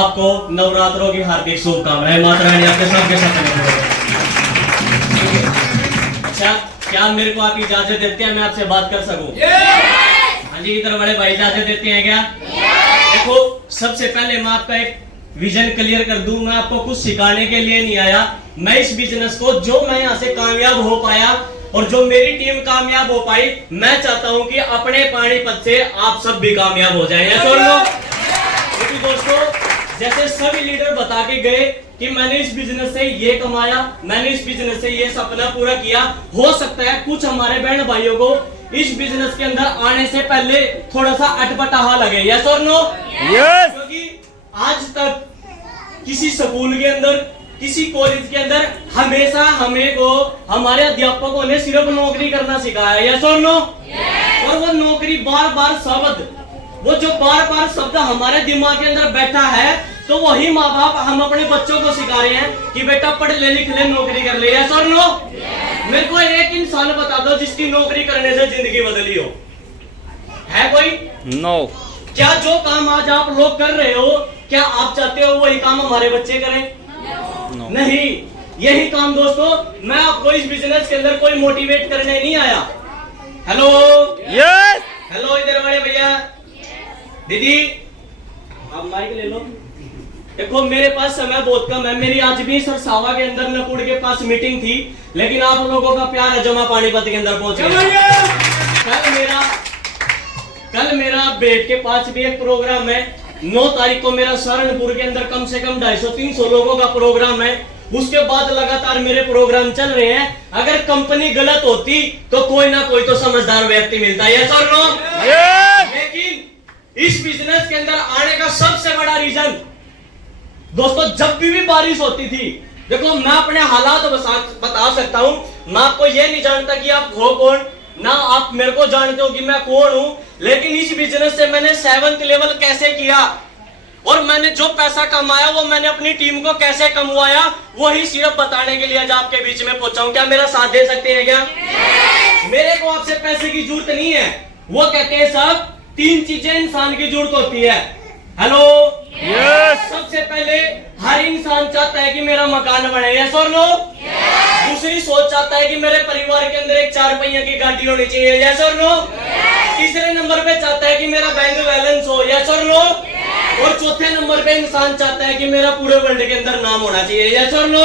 आपको नवरात्रों की हार्दिक शुभकामनाएं। माता रानी आपके सबके साथ रहे। अच्छा, क्या मेरे को आप इजाजत देते हैं मैं आपसे बात कर सकूं? हाँ जी, इधर बड़े भाई इजाजत देते हैं क्या? देखो, सबसे पहले मैं आपका एक विजन क्लियर कर दूं। मैं आपको कुछ सिखाने के लिए नहीं आया। मैं इस बिजनेस को जो मैं यहाँ से कामयाब हो पाया और जो मेरी टीम कामयाब हो पाई, मैं चाहता हूं कि अपने पानीपत से आप सब भी कामयाब हो जाएं। क्योंकि दोस्तों, जैसे सभी लीडर बता के गए कि मैंने इस बिजनेस से ये कमाया, मैंने इस बिजनेस से ये सपना पूरा किया। हो सकता है कुछ हमारे बहन भाइयों को इस बिजनेस के अंदर आने से पहले थोड़ा सा अटपटा लगे। यस और नो? यस। क्योंकि आज तक किसी स्कूल के अंदर, किसी कॉलेज के अंदर हमेशा हमें को हमारे अध्यापकों ने सिर्फ नौकरी करना सिखाया। यस और नो? और वो नौकरी बार बार शब्द, वो जो बार बार शब्द हमारे दिमाग के अंदर बैठा है, तो वही माँ बाप हम अपने बच्चों को सिखा रहे हैं कि बेटा पढ़ ले, लिख ले, नौकरी कर ले। यस और नो? मेरे को एक इंसान बता दो जिसकी नौकरी करने से जिंदगी बदली हो। है कोई? नो। क्या जो काम आज आप लोग कर रहे हो, क्या आप चाहते हो वही काम हमारे बच्चे करें? No. नहीं। यही काम दोस्तों, मैं आपको इस बिजनेस के अंदर कोई मोटिवेट करने नहीं आया। हेलो, यस, हेलो, इधर बड़े भैया, दीदी, आप माइक ले लो। देखो, मेरे पास समय बहुत कम है। मेरी आज भी सरसावा के अंदर नकुड़ के पास मीटिंग थी, लेकिन आप लोगों का प्यार जमा पानीपत के अंदर पहुंच गया। कल मेरा बेट के पास भी एक प्रोग्राम है। 9 तारीख को मेरा सहारनपुर के अंदर कम से कम 250-300 लोगों का प्रोग्राम है। उसके बाद लगातार मेरे प्रोग्राम चल रहे हैं। अगर कंपनी गलत होती तो कोई ना कोई तो समझदार व्यक्ति मिलता है। यस और नो? लेकिन इस बिजनेस के अंदर आने का सबसे बड़ा रीजन दोस्तों, जब भी बारिश होती थी, देखो मैं अपने हालात बता सकता हूं। मैं आपको ये नहीं जानता कि आप हो कौन, ना आप मेरे को जानते हो कि मैं कौन हूं, लेकिन इस बिजनेस से मैंने 7th लेवल कैसे किया और मैंने जो पैसा कमाया वो मैंने अपनी टीम को कैसे कमवाया, वही सिर्फ बताने के लिए आज आपके बीच में पहुंचा हूं। क्या मेरा साथ दे सकते हैं क्या? मेरे को आपसे पैसे की जरूरत नहीं है। वो कहते हैं साहब, 3 चीजें इंसान की जरूरत होती है। Hello, yes. सबसे पहले हर इंसान चाहता है कि मेरा मकान बने। यस और नो? दूसरी सोच चाहता है कि मेरे परिवार के अंदर एक 4 पहिया की गाड़ी होनी चाहिए। यस और नो? तीसरे नंबर पे चाहता है कि मेरा बैंक बैलेंस हो। यस और नो? और चौथे नंबर पे इंसान चाहता है कि मेरा पूरे वर्ल्ड के अंदर नाम होना चाहिए। यस और नो?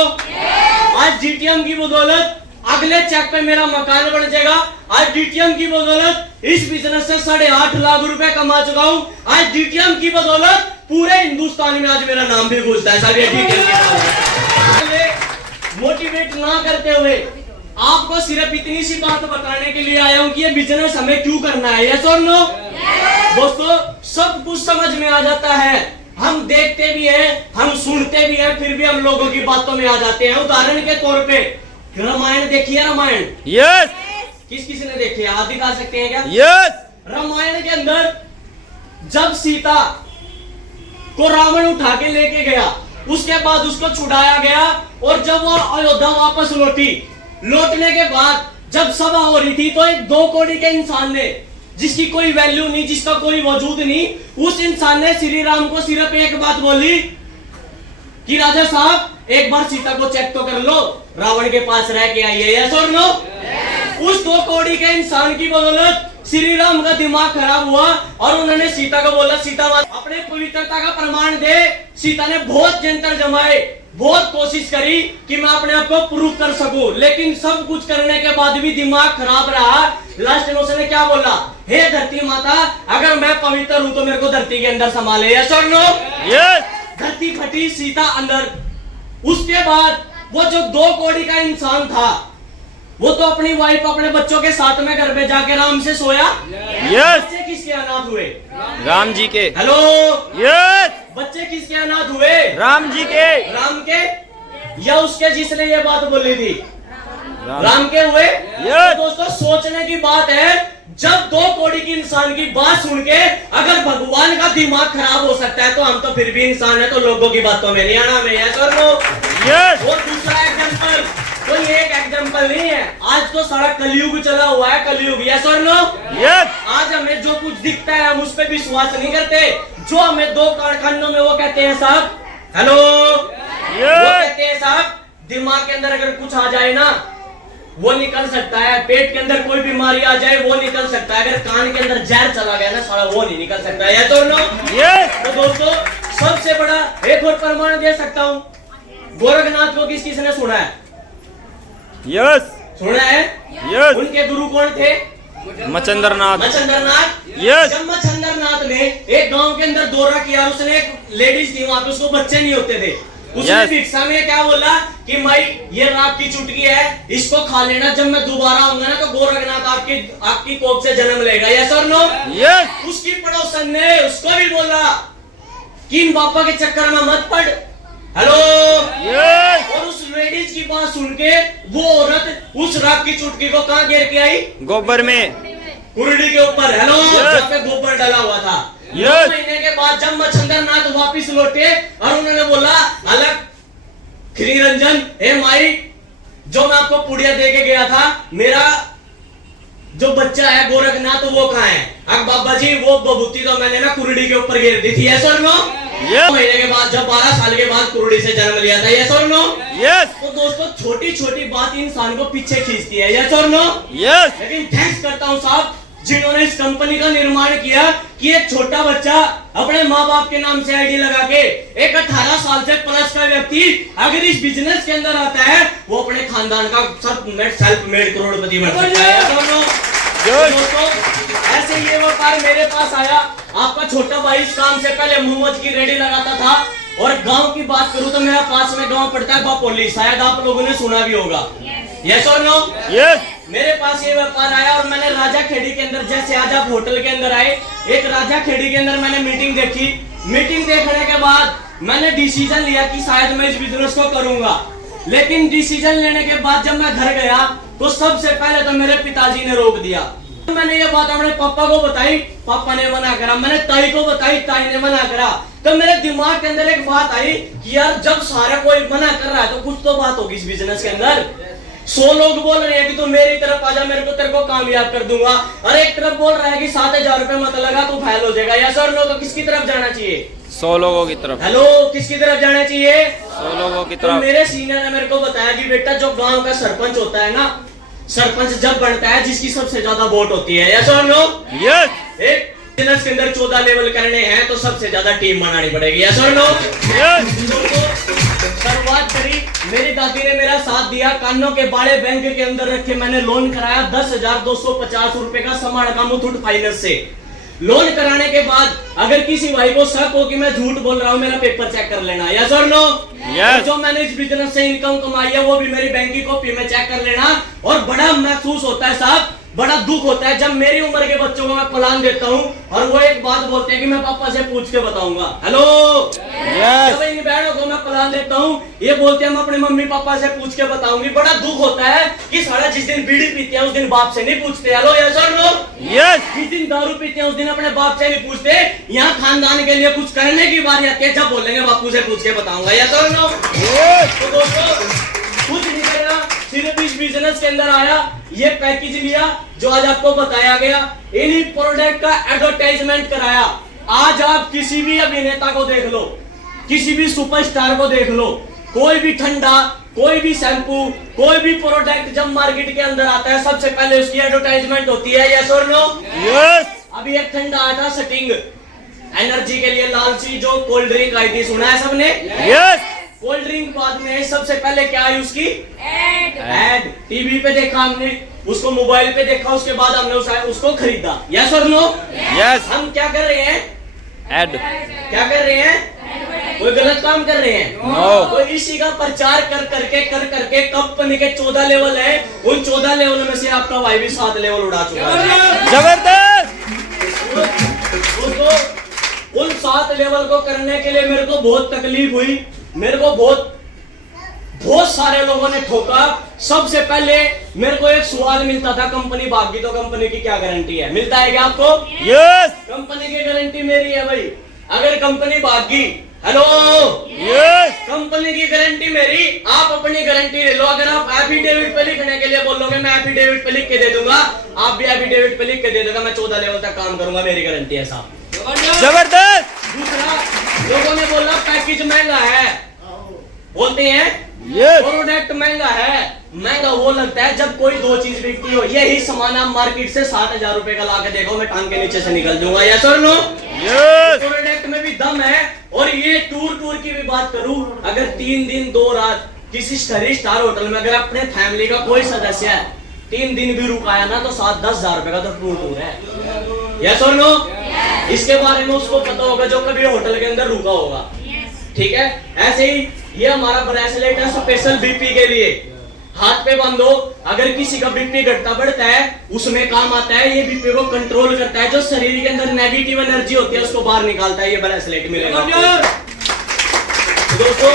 आज डीटीएम की बदौलत अगले चेक पे मेरा मकान बन जाएगा। आज डीटीएम की बदौलत इस बिजनेस से 8.5 लाख रुपए कमा चुका हूं। आज डीटीएम की बदौलत पूरे हिंदुस्तान में आज मेरा नाम भी गूंजता है। सब ये डीटीएम मोटिवेट ना करते हुए आपको सिर्फ इतनी सी बात बताने के लिए आया हूं कि ये बिजनेस हमें क्यों करना है। यस और नो? दोस्तों, सब कुछ समझ में आ जाता है। हम देखते भी हैं, हम सुनते भी हैं, फिर भी हम लोगों की बातों में आ जाते हैं। उदाहरण के तौर पे रामायण देखिए। रामायण, यस, किस ने देखी है? आप दिखा सकते हैं क्या? यस। रामायण के अंदर जब सीता को रावण उठा के लेके गया, उसके बाद उसको छुड़ाया गया और जब वो अयोध्या वापस लौटने के बाद जब सभा हो रही थी, तो एक 2 कौड़ी के इंसान ने, जिसकी कोई वैल्यू नहीं, जिसका कोई वजूद नहीं, उस इंसान ने श्री राम को सिर्फ एक बात बोली कि राजा साहब, एक बार सीता को चेक तो कर लो, रावण के पास रह के आई है। यस और नो? उस 2 कौड़ी के इंसान की बदौलत श्री राम का दिमाग खराब हुआ और उन्होंने सीता को बोला, सीता अपने पवित्रता का प्रमाण दे। सीता ने बहुत जंतर जमाए, बहुत कोशिश करी कि मैं अपने आप को प्रूव कर सकूं, लेकिन सब कुछ करने के बाद भी दिमाग खराब रहा। लास्ट में उसने क्या बोला? हे धरती माता, अगर मैं पवित्र हूं तो मेरे को धरती के अंदर संभाले। यस और नो? यस। धरती फटी, सीता अंदर। उसके बाद वो जो 2 कौड़ी का इंसान था, वो तो अपनी वाइफ, अपने बच्चों के साथ में घर पे जाके राम से सोया। यस। बच्चे किसके अनाथ हुए? राम जी के। Hello, yes. बच्चे किसके अनाथ हुए? राम जी के। राम के या उसके जिसने ये बात बोली थी? राम के हुए। तो दोस्तों, सोचने की बात है, जब 2 कौड़ी की इंसान की बात सुन के अगर भगवान का दिमाग खराब हो सकता है, तो हम तो फिर भी इंसान है, तो लोगों की बातों में नहीं आना। मैं यस और नो? यस। वो दूसरा एग्जांपल, कोई एक एग्जांपल नहीं है। आज तो सारा कलयुग चला हुआ है, कलयुग। यस और नो? यस। आज हमें जो कुछ दिखता है हम उस पर विश्वास नहीं करते। जो हमें दो कारखानों में वो कहते हैं साहब, हेलो, वो कहते हैं साहब दिमाग के अंदर अगर कुछ आ जाए ना वो निकल सकता है, पेट के अंदर कोई बीमारी आ जाए वो निकल सकता है, अगर कान के अंदर जहर चला गया ना साला वो नहीं निकल सकता है, तो नो। तो दोस्तों सबसे बड़ा एक और प्रमाण दे सकता हूं, गोरखनाथ को किसने सुना है? यस सुना है? यस। उनके गुरु कौन थे? मचंद्रनाथ। मचंद्रनाथ। यस। जब मचंद्रनाथ ने एक गांव के अंदर दौरा किया, उसने एक लेडीज थी वहां पे, उसको बच्चे नहीं होते थे, उसने भिक्षा में क्या बोला कि भाई ये रात की चुटकी है, इसको खा लेना, जब मैं दोबारा आऊंगा ना तो गोरखनाथ आपकी कोख से जन्म लेगा, यस और नो? यस। उसकी पड़ोसन ने उसको भी बोला कि इन बापा के चक्कर में मत पड़, हेलो। यस। और उस लेडीज की बात सुन के वो औरत उस रात की चुटकी को कहां घेर के आई? गोबर में, कुरडी के ऊपर, हेलो, जहाँ पे गोबर डाला हुआ था। 9 महीने के बाद जब मच्छंदरनाथ वापिस लौटे और उन्होंने बोला अलग श्रीरंजन, हे माई, जो मैं आपको पुड़िया दे के गया था, मेरा जो बच्चा है गोरखनाथ वो कहाँ है? अब बाबा जी वो बबूती तो मैंने ना कुरडी के ऊपर घेर दी थी, यस और नो? 9 महीने के बाद जब 12 साल के बाद कुरडी से जन्म लिया था, यस और नो? यस। तो दोस्तों छोटी छोटी बात इंसान को पीछे खींचती है, यस और नो? यस। लेकिन थैंक्स करता हूं साहब जिन्होंने इस कंपनी का निर्माण किया कि एक छोटा बच्चा अपने माँ बाप के नाम से आईडी लगा के एक 18 साल से प्लस का व्यक्ति अगर इस बिजनेस के अंदर आता है वो अपने खानदान का सेल्फ मेड करोड़पति बन सकता है, दोस्तों। ऐसे ये व्यापार मेरे पास आया, आपका छोटा भाई इस काम से पहले मोमोज की रेडी लगाता था, और गांव की बात करूं तो मेरा पास में गांव पड़ता है बापोली, शायद आप लोगों ने सुना भी होगा, यस और नो? यस। मेरे पास ये व्यापार आया और मैंने राजा खेड़ी के अंदर, जैसे आज आप होटल के अंदर आए, एक राजा खेड़ी के अंदर मैंने मीटिंग देखी। मीटिंग देखने के बाद मैंने डिसीजन लिया कि शायद मैं इस बिजनेस को करूंगा, लेकिन डिसीजन लेने के बाद जब मैं घर गया तो सबसे पहले तो मेरे पिताजी ने रोक दिया। मैंने ये बात अपने पापा को बताई, पापा ने मना करा, मैंने ताई को बताई, ताई ने मना करा, तो मेरे दिमाग के अंदर एक बात आई कि यार जब सारा कोई मना कर रहा है तो कुछ तो बात होगी इस बिजनेस के अंदर। 100 लोग बोल रहे हैं कि तू मेरी तरफ आजा, तेरे को कामयाब कर दूंगा, और एक तरफ बोल रहा है कि 7,000 रुपए मत लगा तू फेल हो जाएगा, यस और नो? तो किसकी तरफ जाना चाहिए? 100 लोगों की तरफ। हेलो, किसकी तरफ जाना चाहिए? 100 लोगों की तो तरफ। मेरे सीनियर ने मेरे को बताया कि बेटा जो गांव का सरपंच होता है ना, सरपंच जब बनता है जिसकी सबसे ज्यादा वोट होती है, यस और नो? यस। एक बिजनेस के अंदर 14 लेवल करने हैं तो सबसे ज्यादा टीम बनानी पड़ेगी, यस और नो? यस। शुरुआत करी, मेरी दादी ने मेरा साथ दिया, कानों के बाड़े बैंक के अंदर रखे, मैंने लोन कराया 10,250 रुपए का समाण का मुथूट फाइनेंस से। लोन कराने के बाद अगर किसी भाई को शक हो कि मैं झूठ बोल रहा हूँ, मेरा पेपर चेक कर लेना, यस और नो? यस। जो मैंने इस बिजनेस से इनकम कमाई है वो भी मेरी बैंक की कॉपी में चेक कर लेना। और बड़ा महसूस होता है साहब, बड़ा दुख होता है जब मेरी उम्र के बच्चों को मैं प्लान देता हूँ और वो एक बात बोलते हैं कि मैं पापा से पूछ के बताऊंगा, हेलो। जब इन बहनों को मैं प्लान देता हूँ ये बोलते हैं हम अपने मम्मी पापा से पूछ के बताऊंगी, बड़ा दुख होता है कि सारा जिस दिन बीड़ी पीते हैं उस दिन बाप से नहीं पूछते, हेलो, यस और नो? यस। जिस दिन दारू पीते हैं उस दिन अपने बाप से नहीं पूछते, यहाँ खानदान के लिए कुछ करने की बारी आती है जब बोलेंगे बापू से पूछ के बताऊंगा, यस और नो? तो दोस्तों कुछ नहीं करना, सिर्फ इस बिजनेस के अंदर आया, ये पैकेज लिया जो आज आपको बताया गया, इन्हीं प्रोडक्ट का एडवर्टाइजमेंट कराया। आज आप किसी भी अभिनेता को देख लो, किसी भी सुपरस्टार को देख लो, कोई भी ठंडा, कोई भी शैम्पू, कोई भी प्रोडक्ट जब मार्केट के अंदर आता है सबसे पहले उसकी एडवर्टाइजमेंट होती है, यस और नो? यस। अभी एक ठंडा आया था स्टिंग, एनर्जी के लिए लाल सी जो कोल्ड ड्रिंक आई थी, सुना है सबने? यस। कोल्ड ड्रिंक बाद में सबसे पहले क्या आई उसकी? एड। टीवी पे देखा हमने, उसको मोबाइल पे देखा, उसके बाद हमने उसको खरीदा, यस और नो? यस। हम क्या कर रहे हैं? एड। क्या कर रहे हैं? कोई गलत काम कर रहे हैं? नो। तो इसी का प्रचार कर करके कंपनी के 14 लेवल है, उन 14 लेवल में से आपका भाई भी 7 लेवल उड़ा चुका है। जबरदस्त। दोस्तों उन 7 लेवल को करने के लिए मेरे को बहुत तकलीफ हुई, मेरे को बहुत सारे लोगों ने ठोका। सबसे पहले मेरे को एक सवाल मिलता था, कंपनी भाग गई तो कंपनी की क्या गारंटी है? मिलता है क्या आपको? यस। कंपनी की गारंटी मेरी है भाई, अगर कंपनी भाग गई, हेलो, यस। कंपनी की गारंटी मेरी, आप अपनी गारंटी ले लो। अगर आप एफिडेविट पे लिखने के लिए बोलोगे मैं एफिडेविट पे लिख के दे दूंगा, आप भी एफिडेविट पे लिख के दे दोगे, मैं 14 लेवल तक काम करूंगा, मेरी गारंटी है साहब। जबरदस्त। दूसरा, लोगों ने बोला पैकेज महंगा है, बोलते हैं Yes. प्रोडक्ट महंगा है। महंगा वो लगता है जब कोई दो चीज बिकती हो। यही सामान आप मार्केट से 7,000 रुपए का ला के देखो, मैं टांग के नीचे से निकल दूंगा। यस और नो? Yes. प्रोडक्ट में भी दम है। और ये टूर की भी बात करूं, अगर 3 दिन 2 रात किसी 3 स्टार होटल में अगर अपने फैमिली का कोई सदस्य है 3 दिन भी रुकाया ना, तो 7-10 हजार रुपए का तो टूर है। यस और नो? इसके बारे में उसको पता होगा जो कभी होटल के अंदर रुका होगा। ठीक है, ऐसे ही ये हमारा ब्रेसलेट है स्पेशल बीपी के लिए, हाथ पे बांधो। अगर किसी का बीपी घटता बढ़ता है उसमें काम आता है। ये बीपी को कंट्रोल करता है, जो शरीर के अंदर नेगेटिव एनर्जी होती है उसको बाहर निकालता है। ये ब्रेसलेट मिलेगा दोस्तों।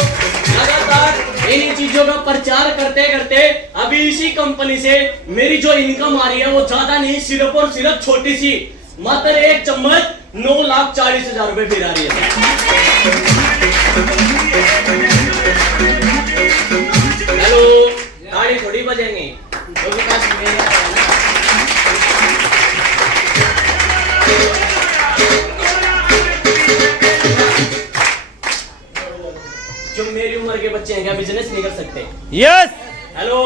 लगातार इन चीजों का प्रचार करते करते अभी इसी कंपनी से मेरी जो इनकम आ रही है वो ज्यादा नहीं, सिर्फ और सिर्फ छोटी सी, मात्र एक चम्मच 9,40,000 रुपए फिर आ रही है। हेलो, ताड़ी थोड़ी बजेंगे क्योंकि पास मेरा है ना। जो मेरी उम्र के बच्चे हैं क्या बिजनेस नहीं कर सकते? Yes. Hello,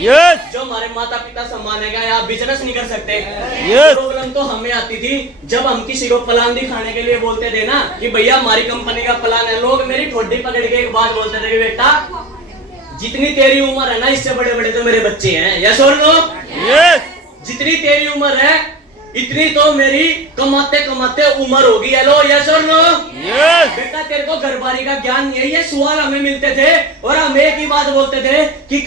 Yes. जो हमारे माता पिता सम्मान है क्या आप बिजनेस नहीं कर सकते? Yes. प्रॉब्लम तो हमें आती थी जब हम किसी को प्लान दिखाने के लिए बोलते थे ना कि भैया हमारी कंपनी का प्लान है। लोग मेरी ठोडी पकड़ के एक बात बोलते थे कि बेटा जितनी तेरी उम्र है ना इससे बड़े बड़े तो मेरे बच्चे हैं। यस और नो? Yes. जितनी तेरी उम्र है इतनी तो मेरी कमाते कमाते उम्र होगी। हेलो, यस और नो? Yes. बेटा तेरे को घर बारी का ज्ञान नहीं है। ये सवाल हमें मिलते थे और हम एक ही बात बोलते थे कि